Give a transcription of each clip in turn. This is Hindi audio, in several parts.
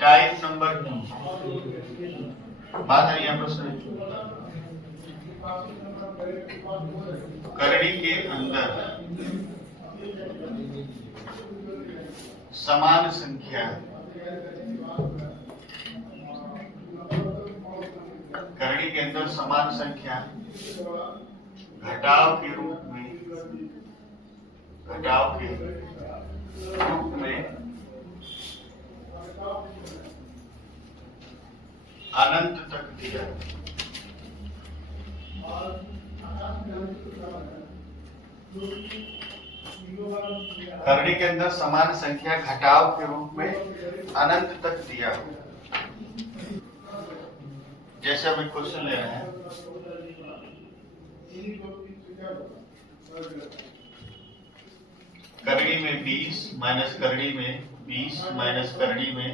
टाइप नंबर 2 बात है यहाँ प्रश्न। करड़ी के अंदर समान संख्या करड़ी के अंदर समान संख्या घटाव के रूप में अनंत तक दिया। करड़ी के अंदर समान संख्या घटाव के रूप में अनंत तक दिया। जैसे हम एक क्वेश्चन ले रहे हैं, करड़ी में 20 माइनस करड़ी में 20 माइनस करड़ी में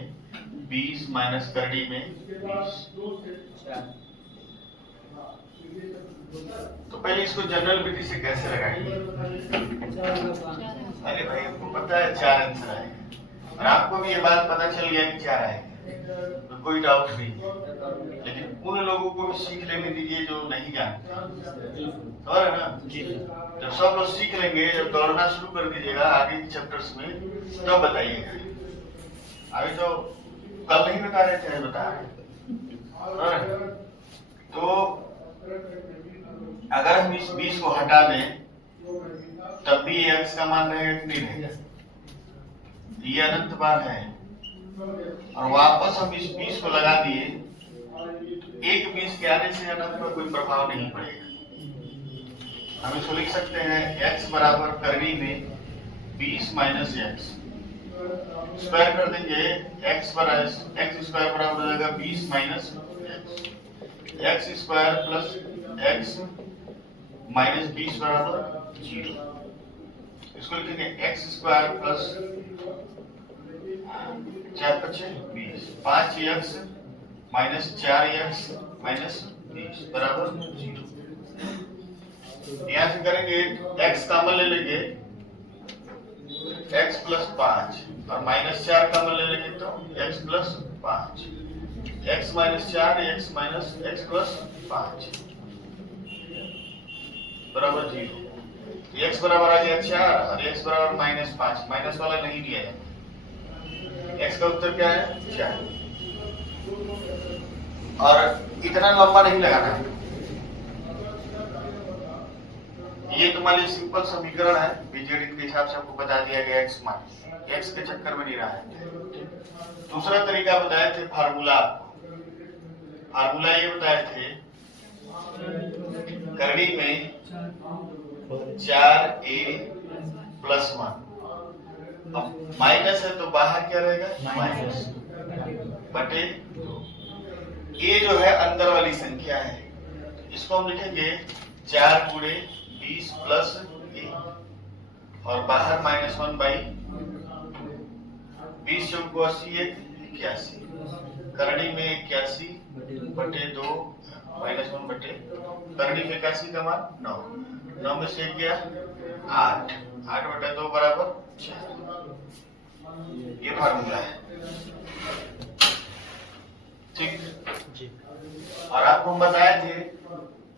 20 माइनस करड़ी में 20। तो पहले इसको जनरल विधि से कैसे लगाएंगे? अरे भाई आपको पता है 4 आंसर आएंगे और आपको भी ये बात पता चल गया कि 4 आएंगे, तो कोई डाउट नहीं। लेकिन उन लोगों को भी सीख लेने दीजिए जो नहीं जानते, है ना? जब सब लोग सीख लेंगे, जब दौड़ना शुरू कर दीजिएगा आगे के चैप्टर्स में, तब बताइएगा। अभी तो कल नहीं बता रहे थे, बता रहे। तो अगर हम इस 20 को हटा दें तब भी x का मान रहेगा कि नहीं रहेगा? ये अनंत बार है। और वापस हम इस 20 को लगा दिए, एक 20 के आने से अनंत पर कोई प्रभाव नहीं पड़ेगा। हम इसको लिख सकते हैं x बराबर करड़ी में 20 माइनस x, स्क्वायर कर देंगे x स्क्वायर बराबर हो जाएगा 20 minus x square plus x minus 20 बराबर 0। इसको लिखेंगे x स्क्वायर प्लस 4 पचे 20, 5x माइनस 4x माइनस 20 बराबर 0। यहां से करेंगे x कॉमन ले लेंगे, x प्लस 5 और माइनस 4 कॉमन ले लेंगे तो x plus 5, x minus 4 x minus x plus 5 बराबर 0। x बराबर आ गया 4 और x बराबर माइनस 5, माइनस वाला नहीं दिया है। x का उत्तर क्या है? 4। और इतना लंबा नहीं लगाना है, ये तुम्हारे सिंपल समीकरण है, बीजगणित के हिसाब से आपको बता दिया गया x मान, x के चक्कर में नहीं रहा है। दूसरा तरीका बताए थे फार्मूला ये बताए थे करड़ी में 4a प्लस 1, अब माइनस है तो बाहर क्या रहेगा? माइनस बटे 2। ये जो है अंदर वाली संख्या है, इसको हम लिखेंगे 4 गुणे 20 प्लस 1 और बाहर माइनस 1 बाई 20 को 80 81, करड़ी में 81 बटे 2 माइनस 1 बटे, करड़ी में 81 का मान 9, 9 में से गया 8, 8 बटे 2 बराबर 6। ये फार्मूला है, ठीक। और आपको हम बताए थे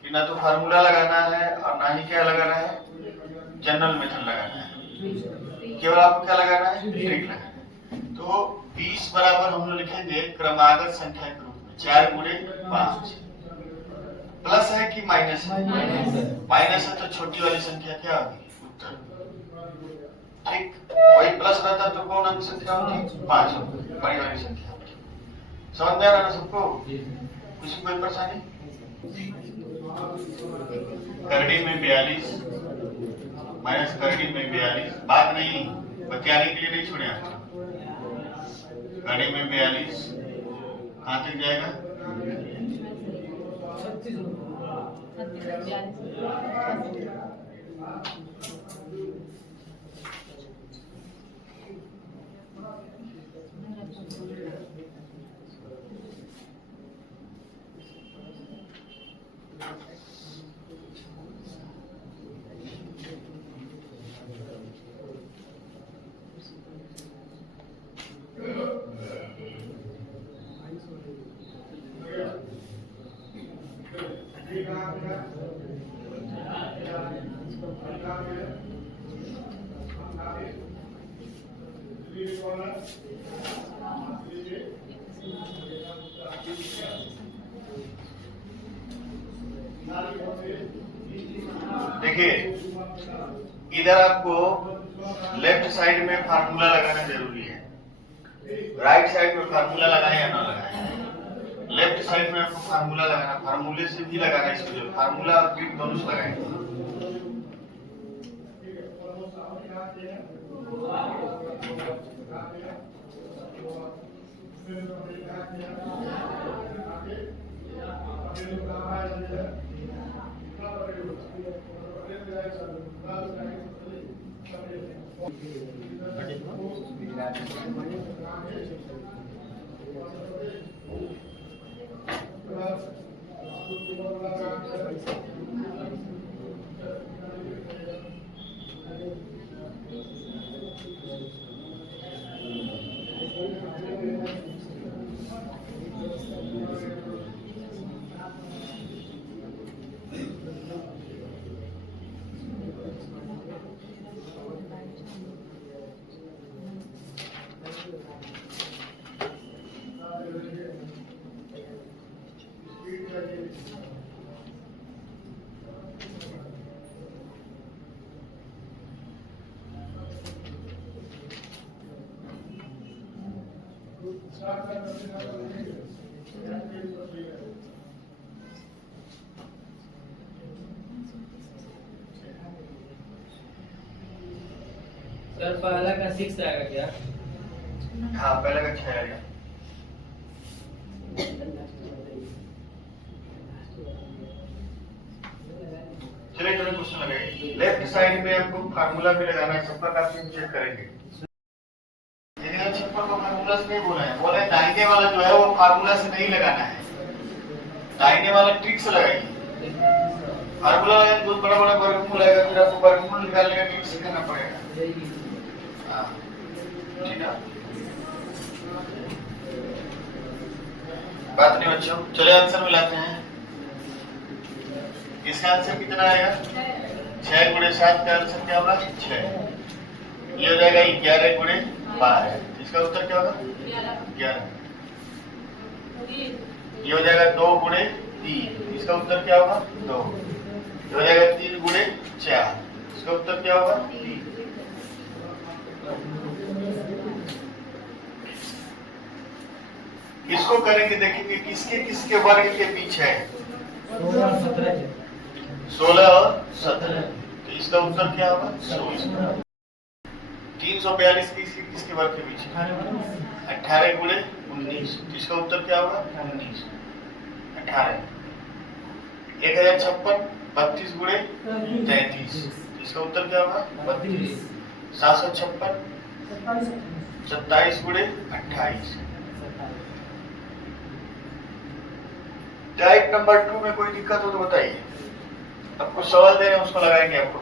कि ना तो फार्मूला लगाना है और ना ही क्या लगाना है, जनरल मेथड लगाना है, केवल आपको क्या लगाना है? ट्रिक लगाना है। तो 20 बराबर हम लोग लिखेंगे क्रमागत संख्या के रूप में 4 गुणे 5, प्लस है कि माइनस है? माइनस है तो छोटी वाली संख्या क्या होगी? उत्तर, ठीक। वही प्लस रहता तो कौन अंक संख्या होगी? 5 होगी, बड़ी वाली संख्या होगी। समझ में आ रहा है सबको? किसी कोई परेशानी? करड़ी में 42 माइनस करड़ी में 42, बात नहीं बतियाने के लिए नहीं छोड़े आप। करड़ी में 42 कहां तक जाएगा? 36 देखिए इधर आपको लेफ्ट साइड में फार्मूला लगाना जरूरी है, राइट साइड में फार्मूला लगाएं या ना लगाएं। लेफ्ट साइड में आपको फार्मूला लगाना, फार्मूले से भी लगाना, इसको फार्मूला और ट्रिक दोनों से लगाएंगे। सर पहला का 6 आएगा क्या? हाँ पहले का 6 आएगा। चलिए थोड़ा क्वेश्चन लगाइए। लेफ्ट साइड में आपको फार्मूला भी लगाना है, सबका काफी चेक करेंगे। लेकिन छप्पर को फार्मूला से नहीं बोला है, बोला है दाहिने वाला जो है वो फार्मूला से नहीं लगाना है, दाहिने वाला ट्रिक से लगाइए। फार्मूला लगाए बहुत बड़ा बड़ा वर्गमूल आएगा, फिर आपको वर्गमूल निकालने का ट्रिक सीखना पड़ेगा। ठीक है, बात नहीं बच्चों। चलिए आंसर मिलाते हैं। इसका आंसर कितना आएगा? 6 गुणे 7 का आंसर क्या होगा? 6। ये हो जाएगा 11 गुणे 12। इसका उत्तर क्या होगा? 11। ये हो जाएगा 2 गुणे 3। इसका उत्तर क्या होगा? 2। ये हो जाएगा 3 गुणे 4। इसका उत्तर क्या होगा? 3। इसको करेंगे, देखेंगे किसके किसके वर्ग के बीच है। 16 और 17। तो इसका उत्तर क्या होगा? 16। 342 किसके वर्ग के बीच है? 18 गुणे 19। इसका उत्तर क्या होगा? 19। 18। 1056 32 गुणे 33। इसका उत्तर क्या होगा? 32। 756 27 गुणे 28। डाइट नंबर 2 में कोई दिक्कत हो तो बताइए। आपको सवाल दे रहे हैं उसको लगाएंगे आपको।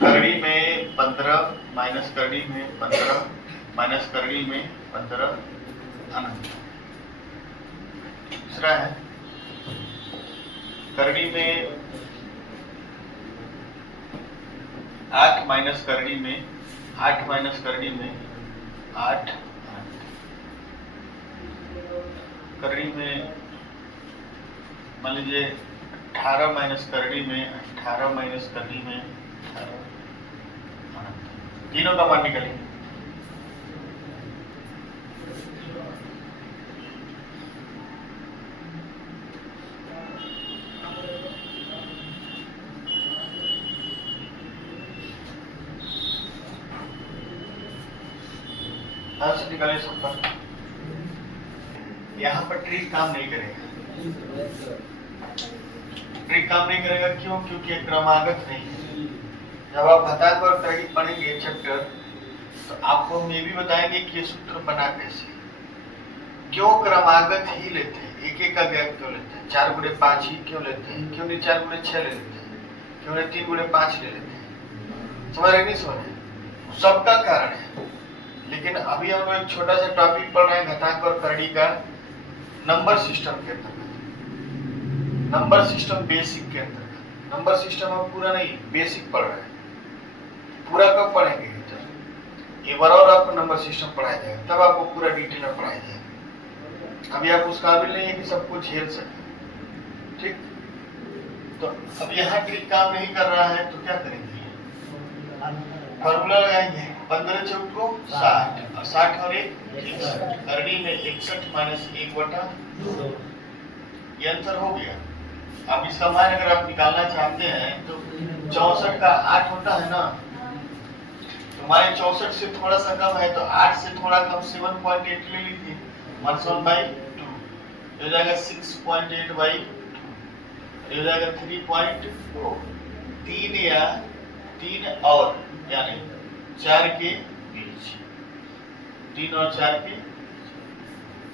करड़ी में 15 माइनस करड़ी में 15 माइनस करड़ी में 15 अनंत। दूसरा है करड़ी में 8 माइनस करड़ी में 8 माइनस करड़ी में 8 करड़ी में मान लीजिए 18 माइनस करड़ी में 18 माइनस करड़ी में 18 तीनों का मान निकालिए। से निकालिए सबका। यहाँ पर ट्रिक काम नहीं करेगा। ट्रिक काम नहीं करेगा क्यों? क्योंकि क्रमागत नहीं है। जब आप घातांक और करड़ी पढ़ेंगे चैप्टर, तो आपको हम ये भी बताएंगे कि ये सूत्र बना कैसे, क्यों क्रमागत ही लेते हैं, एक एक का गैप क्यों लेते हैं, 4 गुणे 5 ही क्यों लेते हैं, क्यों नहीं 4 गुणे 6 ले लेते हैं, क्यों नहीं 3 गुणे 5 ले लेते हैं। समझ रहे नहीं समझ रहे? सबका कारण है। लेकिन अभी हम एक छोटा सा टॉपिक पढ़ रहे हैं घातांक और करड़ी का नंबर सिस्टम के अंतर्गत, नंबर सिस्टम बेसिक के अंतर्गत। नंबर सिस्टम हम पूरा नहीं, बेसिक पढ़ रहे हैं। पूरा कब पढ़ेंगे? जब एक बार और आपको नंबर सिस्टम पढ़ाया जाएगा, तब आपको पूरा डिटेल में पढ़ाया जाएगा। अभी आप उस काबिल नहीं है कि सबको झेल सके। ठीक, तो अब यहाँ ट्रिक काम नहीं कर रहा है तो क्या करेंगे? फॉर्मूला लगाएंगे। 15 चौको 60 और 60 और 1 61। करनी में 61 माइनस 1/2, ये आंसर हो गया। अब इसका मान अगर आप निकालना चाहते हैं तो 64 का 8 होता है ना, तो मान 64 से थोड़ा सा कम है तो 8 से थोड़ा कम 7.8 ले लीजिए, 1/2 हो जाएगा 6.8/2, हो जाएगा 3.4। 3 या 3 और यानी 4 के बीच, 3 और 4 के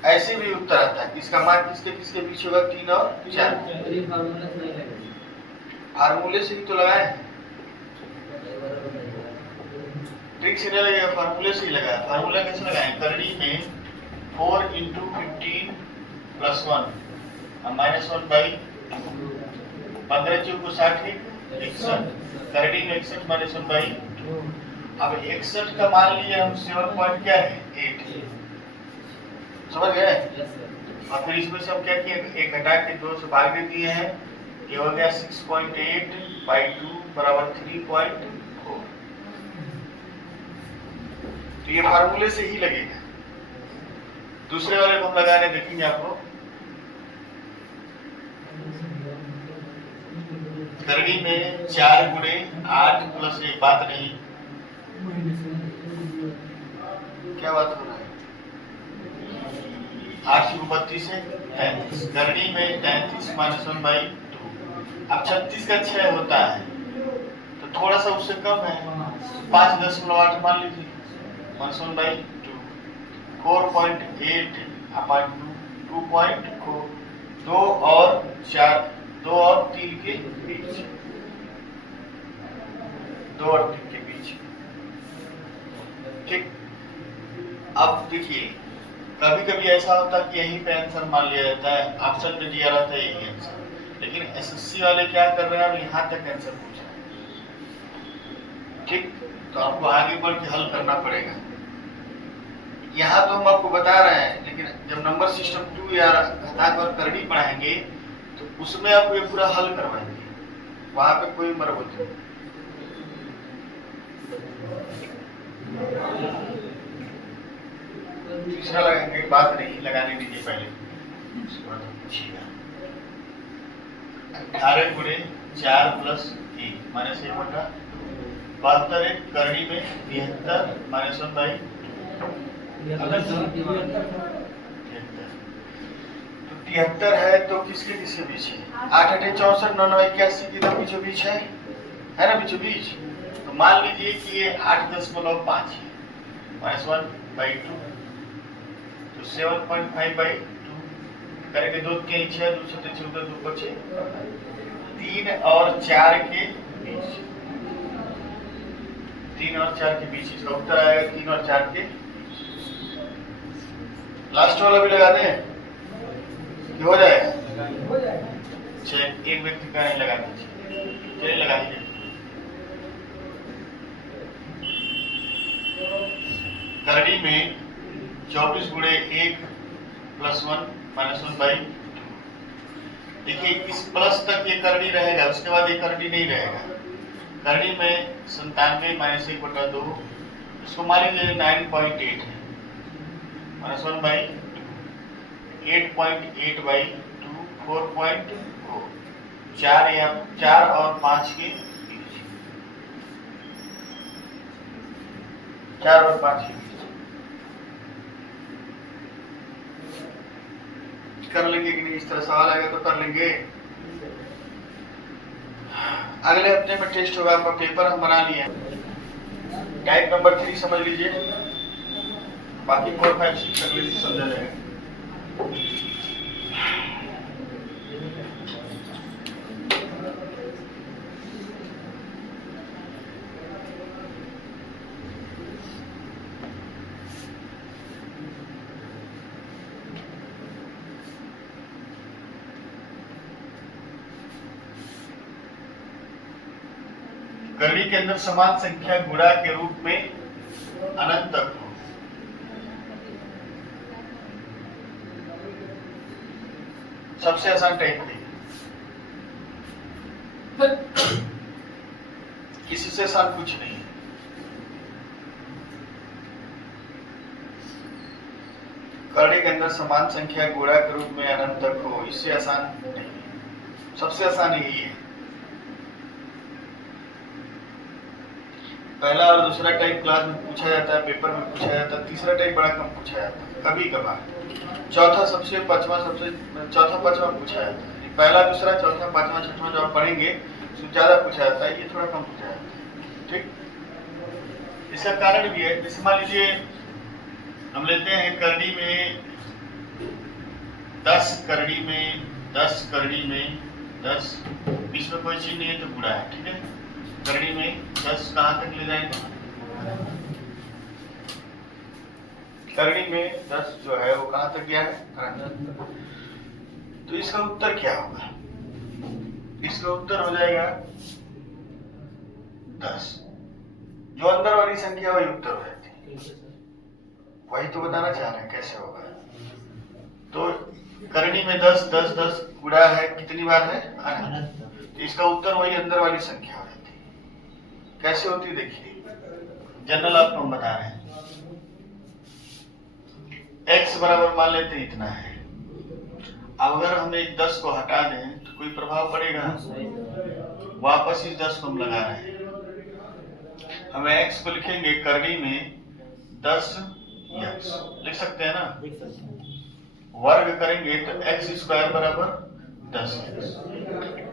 ऐसे भी उत्तर आता है। इसका मान किसके किसके बीच होगा? 3 और 4। फार्मूले से ही तो लगाए हैं, ट्रिक से नहीं लगेगा, फार्मूले से ही लगाया। फार्मूला कैसे लगाए? करनी में 4 × 15 + 1 और -1/2। 15 चौको 60 61। करनी में 61 माइनस 1/2। अब 61 का मान लिए हम 7 पॉइंट क्या है? 8। समझ गए? और फिर इसमें से हम क्या किए? 1 घटा के 2 से भाग दे दिए हैं, ये हो गया 6.8/2 बराबर 3.4। तो ये फार्मूले से ही लगेगा। दूसरे वाले को हम लगाने देखेंगे आपको। करनी में 4 × 8 + 1, बात नहीं, क्या बात हो रहा है? 8 × 32 है 33। करनी में 33 माइनस 1/2। अब 36 का 6 होता है तो थोड़ा सा उससे कम है, 5.8 मान लीजिए, माइनस 1/2। 4.8/2, 2.4। 2 और 3 के बीच, 2 और 3 के बीच। ठीक, अब देखिए कभी कभी ऐसा होता है कि यहीं पे आंसर मान लिया जाता है, ऑप्शन में दिया रहता है यही आंसर, लेकिन एसएससी वाले क्या कर रहे हैं? अब यहाँ तक आंसर पूछ रहे हैं। ठीक, तो आपको आगे बढ़ के हल करना पड़ेगा। यहाँ तो हम आपको बता रहे हैं, लेकिन जब नंबर सिस्टम 2 या घातांक और करनी पढ़ाएंगे तो उसमें आपको ये पूरा हल करवाएंगे, वहां पे कोई मरम्मत नहीं। तीसरा लगाएंगे, बात नहीं, लगाने दीजिए पहले, उसके बाद हम पूछिएगा। 18 × 4 + 1 माइनस 1/2। 72 करनी में 73 माइनस 1/2। तो 73 है तो किसके किसके बीच है? 8 × 8 = 64, 9 × 81 किधर बीचों बीच है ना, बीचों बीच। तो मान लीजिए कि ये 8.5 है, माइनस 1/2, तो 7.5/2 करेंगे। 2 के 6, 2 से 14, 2 को 6, 3 और 4 के बीच, 3 और 4 के बीच इसका उत्तर आएगा, 3 और 4 के बीच। लास्ट वाला भी लगा दें कि हो जाएगा? एक व्यक्ति का नहीं लगा दीजिए, चलिए लगा दीजिए। करनी में 24 × 1 + 1 माइनस 1/2। देखिए इस प्लस तक ये करनी रहेगा, उसके बाद ये करनी नहीं रहेगा। करनी में 97 माइनस 1/2, इसको मान लीजिए 9.8 है, माइनस 1/2, 8.8/2, 4.4। 4 और 5 के बीच, 4 और 5 के बीच कर लेंगे कि नहीं? इस तरह सवाल आएगा तो कर लेंगे। अगले हफ्ते में टेस्ट होगा, आपका पेपर हम बना लिए। टाइप नंबर 3 समझ लीजिए, बाकी 4, 5, 6 अगले दिन समझा जाएगा। करड़ी के अंदर समान संख्या गुणा के रूप में अनंत तक हो। सबसे आसान टाइप है, किसी से आसान कुछ नहीं है। करड़ी के अंदर समान संख्या गुणा के रूप में अनंत तक हो, इससे आसान नहीं है। सबसे आसान यही है। पहला और दूसरा टाइप क्लास में पूछा जाता है, पेपर में पूछा जाता है। तीसरा टाइप बड़ा कम पूछा जाता है, कभी कभार। चौथा सबसे पांचवा सबसे चौथा पांचवा पूछा जाता है। पहला दूसरा चौथा पांचवा छठवां जो आप पढ़ेंगे उसमें ज्यादा पूछा जाता है, ये थोड़ा कम पूछा जाता है। ठीक, इसका कारण भी है। जैसे मान लीजिए हम लेते हैं करड़ी में 10 करड़ी में 10 करड़ी में 10, बीच में कोई चीज नहीं है तो गुणा है। ठीक है, करड़ी में 10 कहां तक ले जाएंगे? करड़ी में 10 जो है वो कहां तक गया है? तो इसका उत्तर क्या होगा? इसका उत्तर हो जाएगा 10। जो अंदर वाली संख्या वही उत्तर हो जाती है। वही तो बताना चाह रहे हैं कैसे होगा। तो करड़ी में 10 10 10 गुणा है, कितनी बार है? अनंत। तो इसका उत्तर वही अंदर वाली संख्या हो जाती है। कैसे होती देखिए, जनरल आपको हम बता रहे हैं। x बराबर मान लेते हैं इतना है। अब अगर हम एक 10 को हटा दें तो कोई प्रभाव पड़ेगा? वापस इस 10 को हम लगा रहे हैं। हम x को लिखेंगे करड़ी में 10 x लिख सकते हैं ना। वर्ग करेंगे तो x स्क्वायर बराबर 10x।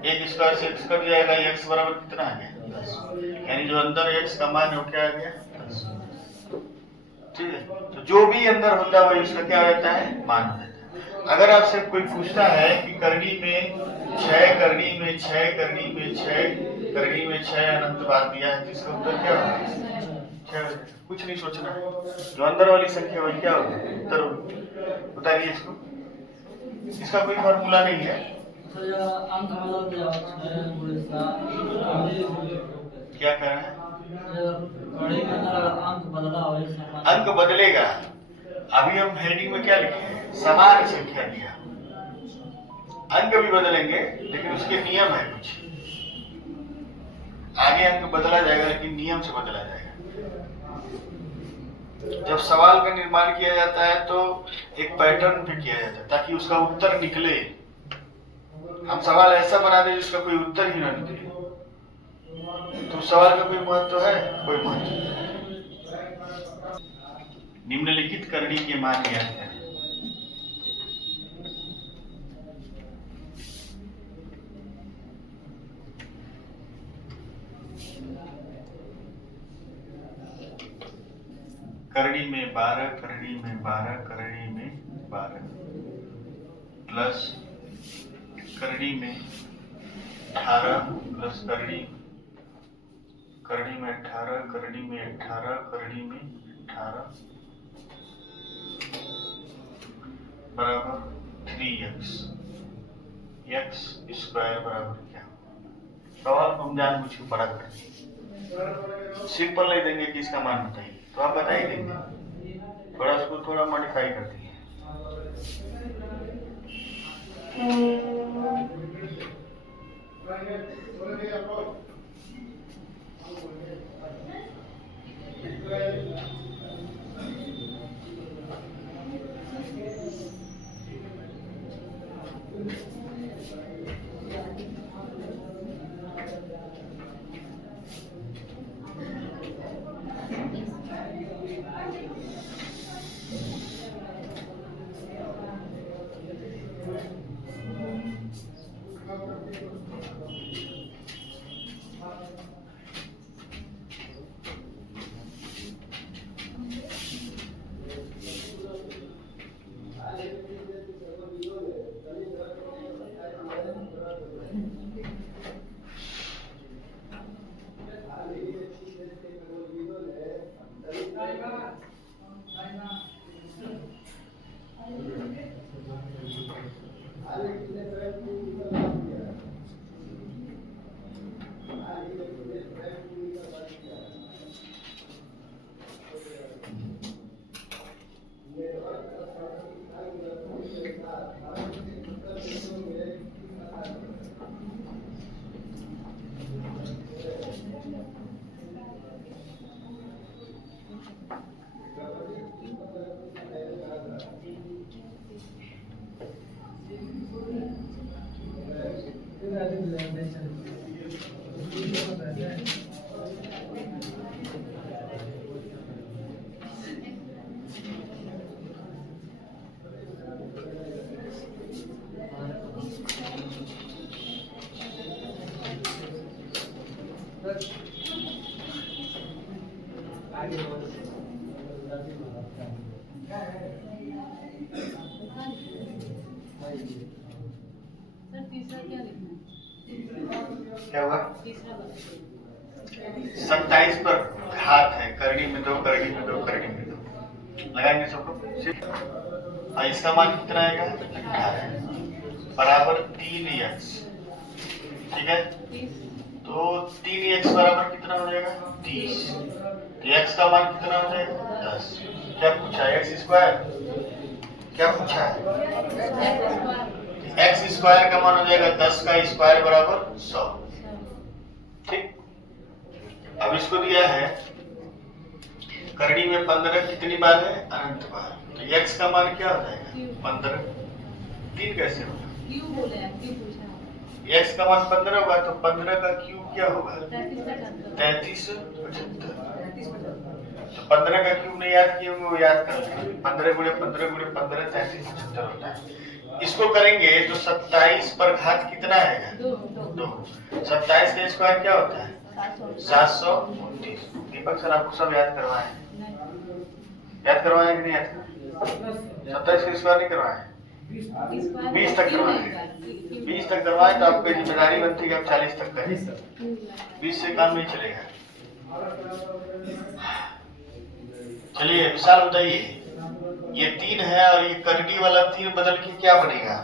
एक स्क्वायर से x कट जाएगा, x बराबर कितना आ गया? 10। यानी जो अंदर x का मान है वो क्या आ गया? 10। ठीक है, तो जो भी अंदर होता है वही उसका क्या रहता है? मान हो जाता है। अगर आपसे कोई पूछता है कि करड़ी में 6 करड़ी में 6 करड़ी में 6 करड़ी में 6 अनंत बार दिया है, तो इसका उत्तर क्या होगा? कुछ नहीं सोचना है, जो अंदर वाली संख्या वही क्या होगी? उत्तर होगी। बताइए इसको। इसका कोई फॉर्मूला नहीं है। क्या कह रहे हैं? अंक बदलेगा। अभी हम हेडिंग में क्या लिखे हैं? समान संख्या दिया। अंक भी बदलेंगे लेकिन उसके नियम है कुछ। आगे अंक बदला जाएगा लेकिन नियम से बदला जाएगा। जब सवाल का निर्माण किया जाता है तो एक पैटर्न पे किया जाता है ताकि उसका उत्तर निकले। हम सवाल ऐसा बना दें जिसका कोई उत्तर ही ना निकले तो सवाल का कोई महत्व है? कोई महत्व नहीं। निम्नलिखित करड़ी के मान ज्ञात करें। करड़ी में 12 करड़ी में 12 करड़ी में 12 प्लस करड़ी में 18 प्लस करड़ी में 18 करड़ी में 18 करड़ी में 18 बराबर 3x। x स्क्वायर बराबर क्या? सवाल को हम जानबूझ के बड़ा कर देंगे, सिंपल नहीं देंगे कि इसका मान बताइए, तो आप बता ही देंगे। थोड़ा उसको थोड़ा मॉडिफाई कर देंगे। सर तीसरा क्या लिखना है? क्या हुआ? तीसरा बताइए। 27 पर घात है, करनी में दो, करनी में दो, करनी में दो, लगाएंगे सबको सिर्फ। और इसका मान कितना आएगा? 18 बराबर 3x, ठीक है। तो 3x बराबर कितना हो जाएगा? 30। तो x का मान कितना हो जाएगा? 10। क्या पूछा है? x square. क्या पूछा है? x स्क्वायर का मान हो जाएगा 10 का स्क्वायर बराबर 100, ठीक। अब इसको दिया है करनी में 15 कितनी बार है? अनंत बार। तो x का मान क्या हो जाएगा? 15। 3 कैसे होगा? क्यों बोले हैं? क्यों पूछा? x का मान 15 होगा, तो 15 का क्यूब क्या होगा? 33 तो 15 का क्यूब नहीं याद किए होंगे, वो याद कर लेंगे। 15 गुणे 15 गुणे 15 33 75 होता है। इसको करेंगे तो 27 पर घात कितना आएगा? 2। 27 का स्क्वायर क्या होता है? 729। दीपक सर आपको सब याद करवाए? याद करवाए कि नहीं याद? 27 का स्क्वायर नहीं करवाए? 20 तक करवाए। 20 तक करवाए तो आपकी जिम्मेदारी बनती है कि आप 40 तक करें। 20 से काम नहीं चलेगा। चलिए विशाल बताइए, ये 3 है और ये करनी वाला 3 बदल के क्या बनेगा?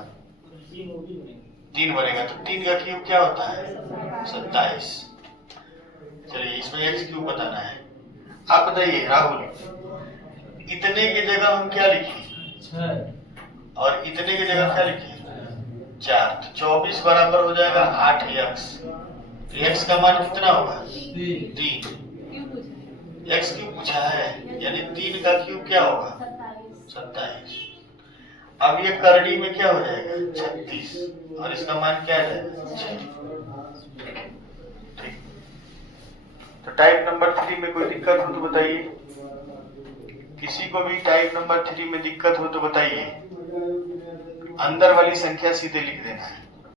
3 बनेगा। तो 3 का क्यूब क्या होता है? 27। चलिए इसमें x क्यूब बताना है। आप बताइए राहुल, इतने की जगह हम क्या लिखें? और इतने की जगह क्या लिखें? 4। तो 24 बराबर हो जाएगा 8x। तो x का मान कितना होगा? 3। x क्यूब पूछा है, यानी 3 का क्यूब क्या होगा? 27। अब ये करनी में क्या हो जाएगा? 36। और इसका मान क्या है? 6। ठीक। तो टाइप नंबर 3 में कोई दिक्कत हो तो बताइए। किसी को भी टाइप नंबर 3 में दिक्कत हो तो बताइए। अंदर वाली संख्या सीधे लिख देना है।